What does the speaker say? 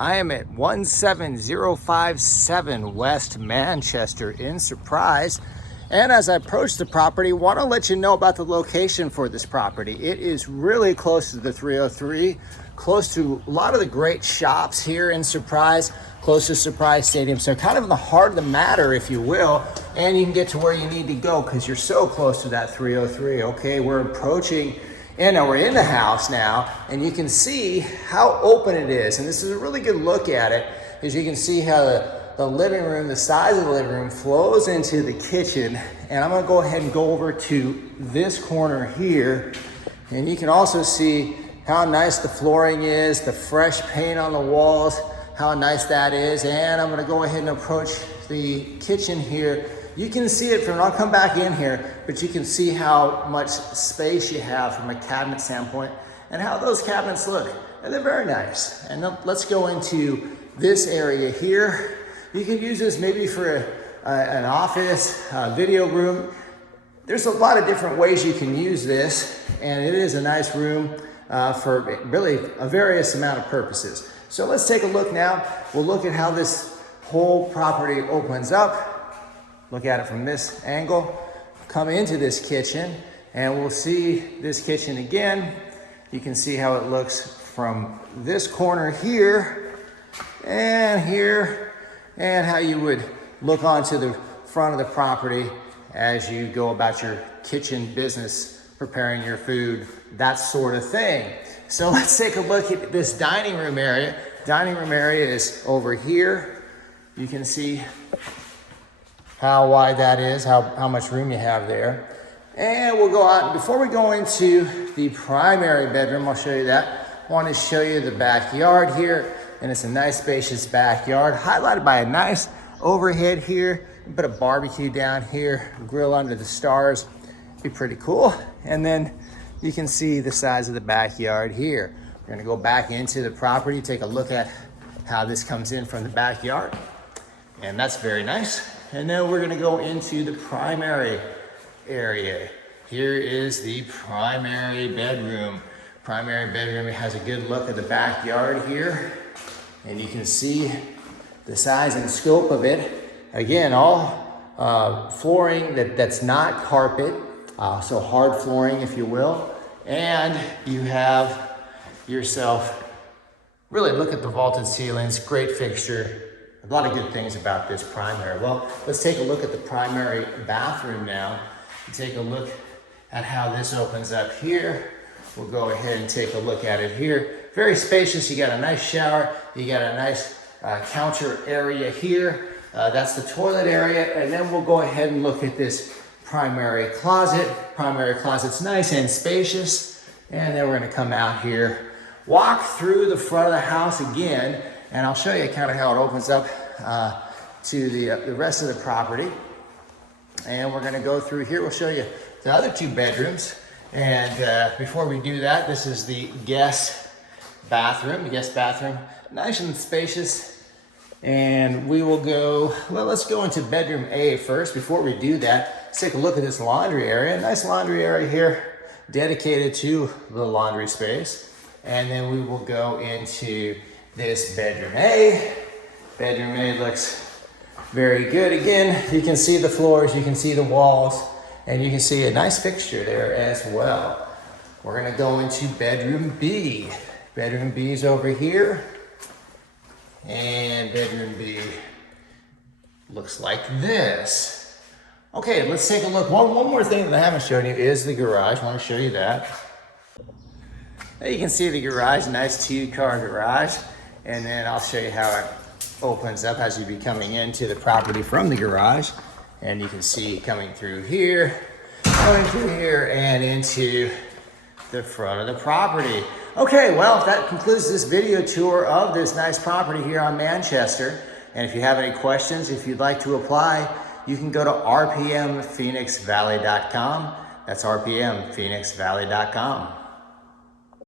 I am at 17057 West Manchester in Surprise. And as I approach the property, want to let you know about the location for this property. It is really close to the 303, close to a lot of the great shops here in Surprise, close to Surprise Stadium. So kind of in the heart of the matter, if you will, and you can get to where you need to go because you're so close to that 303. Okay, we're approaching, we're in the house now, and you can see how open it is. And this is a really good look at it, as you can see how the living room, the size of the living room flows into the kitchen. And I'm gonna go ahead and go over to this corner here. And you can also see how nice the flooring is, the fresh paint on the walls, how nice that is. And I'm gonna go ahead and approach the kitchen here. You can see it from, I'll come back in here, but you can see how much space you have from a cabinet standpoint and how those cabinets look. And they're very nice. And then let's go into this area here. You can use this maybe for an office, video room. There's a lot of different ways you can use this, and it is a nice room for really a various amount of purposes. So let's take a look now. We'll look at how this whole property opens up. Look at it from this angle. Come into this kitchen, and we'll see this kitchen again. You can see how it looks from this corner here and here, and how you would look onto the front of the property as you go about your kitchen business, preparing your food, that sort of thing. So let's take a look at this dining room area. Dining room area is over here. You can see how wide that is, how much room you have there. And we'll go out, before we go into the primary bedroom, I'll show you that. I want to show you the backyard here. And it's a nice spacious backyard, highlighted by a nice overhead here. Put a barbecue down here, grill under the stars, be pretty cool. And then you can see the size of the backyard here. We're gonna go back into the property, take a look at how this comes in from the backyard. And that's very nice. And then we're gonna go into the primary area. Here is the primary bedroom. Primary bedroom has a good look at the backyard here. And you can see the size and scope of it. Again, all flooring that's not carpet, so hard flooring, if you will. And you have yourself, really look at the vaulted ceilings, great fixture. A lot of good things about this primary. Well, let's take a look at the primary bathroom now. Take a look at how this opens up here. We'll go ahead and take a look at it here. Very spacious. You got a nice shower. You got a nice counter area here. That's the toilet area. And then we'll go ahead and look at this primary closet. Primary closet's nice and spacious. And then we're going to come out here, walk through the front of the house again, and I'll show you kind of how it opens up to the rest of the property. And we're going to go through here. We'll show you the other two bedrooms. And before we do that, this is the guest bathroom, nice and spacious. And we will go, well, let's go into bedroom A first. Before we do that, let's take a look at this laundry area. Nice laundry area here, dedicated to the laundry space. And then we will go into this bedroom A. Bedroom A looks very good. Again, you can see the floors, you can see the walls, and you can see a nice fixture there as well. We're gonna go into bedroom B. Bedroom B is over here. And bedroom B looks like this. Okay, let's take a look. One more thing that I haven't shown you is the garage. I want to show you that. Now you can see the garage, nice 2-car garage. And then I'll show you how it opens up as you be coming into the property from the garage. And you can see coming through here, and into the front of the property. Okay, well, that concludes this video tour of this nice property here on Manchester. And if you have any questions, if you'd like to apply, you can go to rpmphoenixvalley.com. That's rpmphoenixvalley.com.